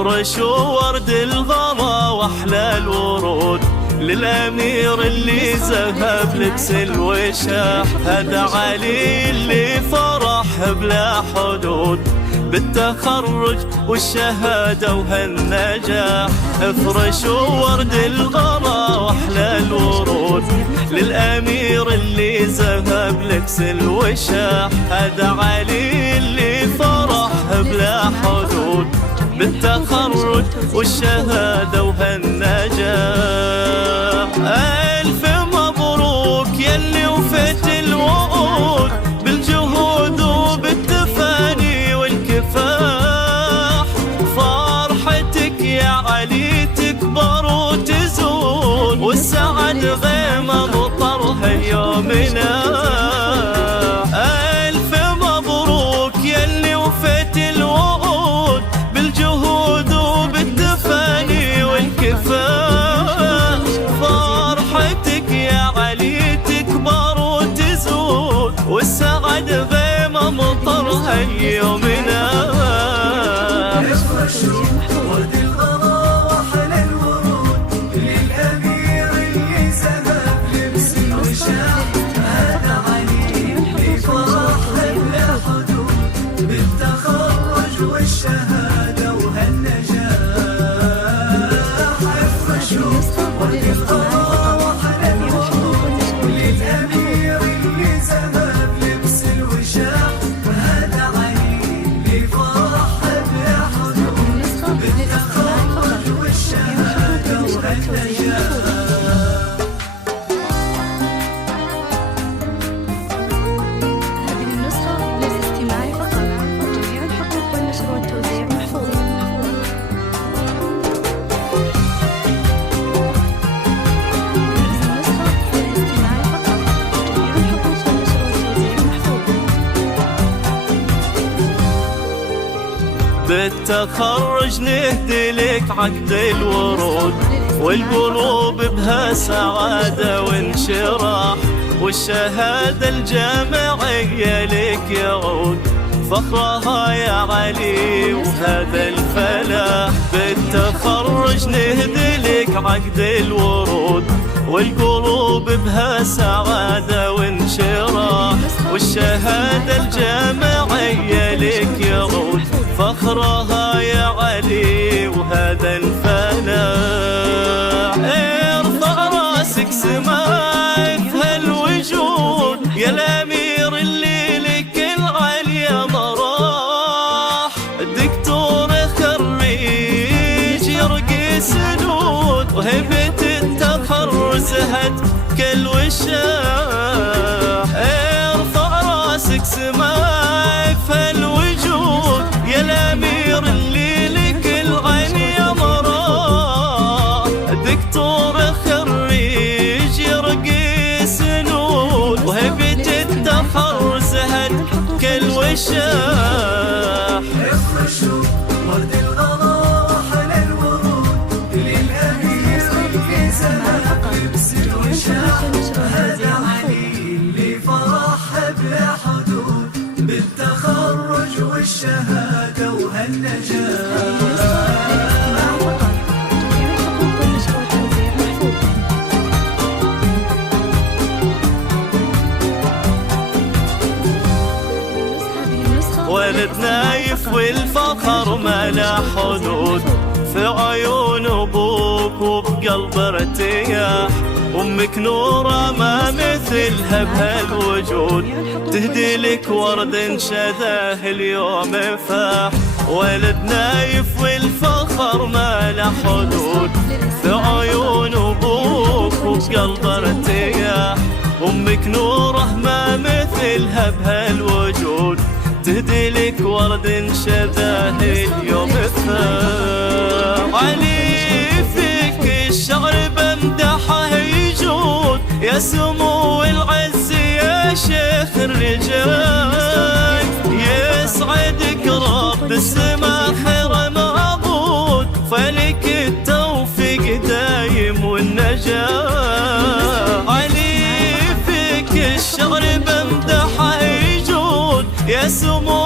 افرشوا ورد الغلا واحلى الورود للامير اللي زهب لبس الوشاح. هذا علي اللي فرح بلا حدود بالتخرج والشهادة وهالنجاح. افرشوا ورد الغلا واحلى الورود للامير اللي زهب لبس الوشاح. هذا علي اللي فرح بلا حدود بالتخرج والشهادة وهالنجاح. ألف مبروك يلي وفيت الوعود بالجهود وبالتفاني والكفاح. فرحتك يا علي تكبر وتزول والسعد غيمة مطرها يومنا. ألف مبروك يلي وفيت الوعود بالجهود وبالتفاني والكفاح. فرحتك يا علي تكبر وتزول والسعد غيمة مطرها يومنا. ورد الغلا واحلى الورود للامير اللي زهب لبس الوشاح. هذا علي اللي فرح بلا حدود بالتخرج والشهاده وهالنجاح. افرشوا ورد الغلا واحلى الورود للامير اللي زهب لبس الوشاح. هذا علي اللي فرح بلا حدود بالتخرج والشهاده وهالنجاح. هذه النسخة للاستماع فقط، وجميع الحقوق والنشر والتوزيع محفوظة. بالتخرج نهدي لك عقد الورود والقلوب بها سعادة وانشراح. والشهادة الجامعية لك يعود فخرها يا علي وهذا الفلاح. بالتخرج نهدي لك عقد الورود والقلوب بها سعادة وانشراح. والشهادة الجامعية لك يعود فخرها يا علي وهذا الفلاح. ارفع راسك سماء في هالوجود يا الامير اللي لك العالية مراح. الدكتور خريج يرقي سنود وهبة التخرج زهد كالوشاح. ارفع راسك سماء في هالوجود يا الامير اللي لك العين يا مراه. دكتور خريج يرقي سنود وهبة التخرج زهد كالوشاح. افرشوا ورد الغلا واحلى الورود للامير اللي زهب لبس الوشاح. هذا علي اللي فرح بلا حدود بالتخرج والشهاده وهالنجاح. ولد نايف والفخر ما له حدود في عيون ابوك وبقلب ارتياح. امك نوره ما مثلها بهالوجود تهدي لك ورد شذاه اليوم فاح. ولد نايف والفخر ما له حدود في عيون ابوك وبقلب ارتياح. امك نوره ما مثلها بهالوجود تهدي لك ورد شذاه اليوم فاح. علي فيك الشعر بمدحه يجود يا سمو العز يا شيخ الرجال. يسعدك رب السما خير معبود فلك التوفيق دايم والنجاح. علي فيك الشعر بمدحه يجود يا سمو